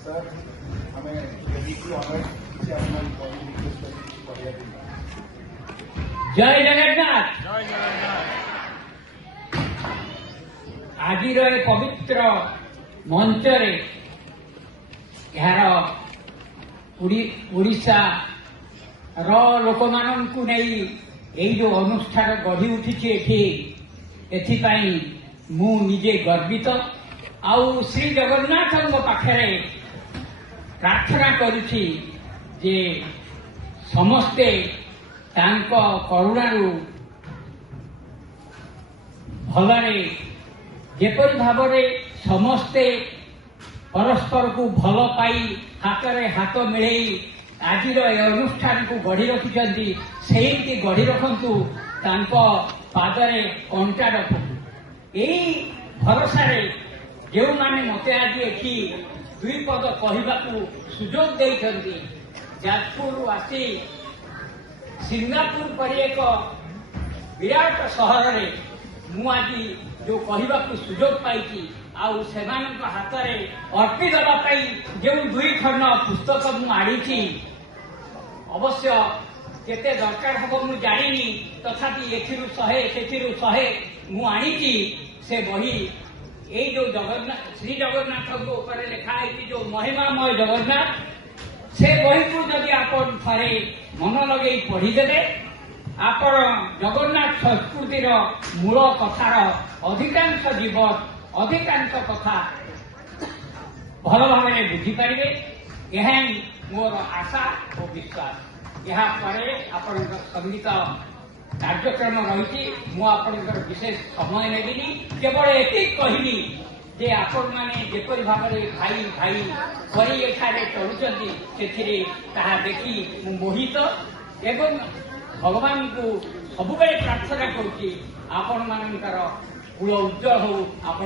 Sir हमें जय जगन्नाथ। आज पवित्र मंचरे यार ओडिशा लोक मानू नहीं यही जो अनुष्ठान गढ़ी उठी एथिपाई मु निजे गर्वित आउ श्री जगन्नाथ पाखरे प्रार्थना करुछि जे समस्ते तांको करुणारू भलरे जेपरि भावरे समस्ते परस्पर को भल पाई हाथरे हाथ मिलई आज अनुष्ठान को गढ़ी रखिछंती सेही गढ़ी रखंतु तांको पादरे कंटा रखंतु एही भरोसा रे जो माने मते आज एठी दुई पद कहवाकू सुजोग देइछंती जाजपुर आसी सिंगापुर पर एक विराट सहर रे मु आज जो कहवाकू सुजोग पाई आउ सेमानक हाथ रे अर्पी देबा पाई जो दुई खंड पुस्तक मु आड़ी अवश्य केते दरकार हम मु जानी तथापि एथिरु 100 सेथिरु 100 मु आनी से बही ये जो जगन्नाथ श्री जगन्नाथ ऊपर लिखा है जो महिमामय जगन्नाथ से बही को जदि आपण थरे मन लगे पढ़ीदे आपण जगन्नाथ संस्कृतिर मूल कथार अधिकांश जीवन अधिकांश कथा भल भाव बुझीपारे यह मोर आशा और विश्वास यापर संगीत कार्यक्रम रही मुझे विशेष समय नेबिनी केवल एति कहली जे आपण मैंने जेपरि भाव भाई भाई करी एठारे चलुचंती सेथिरे ताहा देखी मु मोहित एवं भगवान को सबुबले प्रार्थना करुच्ची आपण मानकर कुल उज्जवल हो।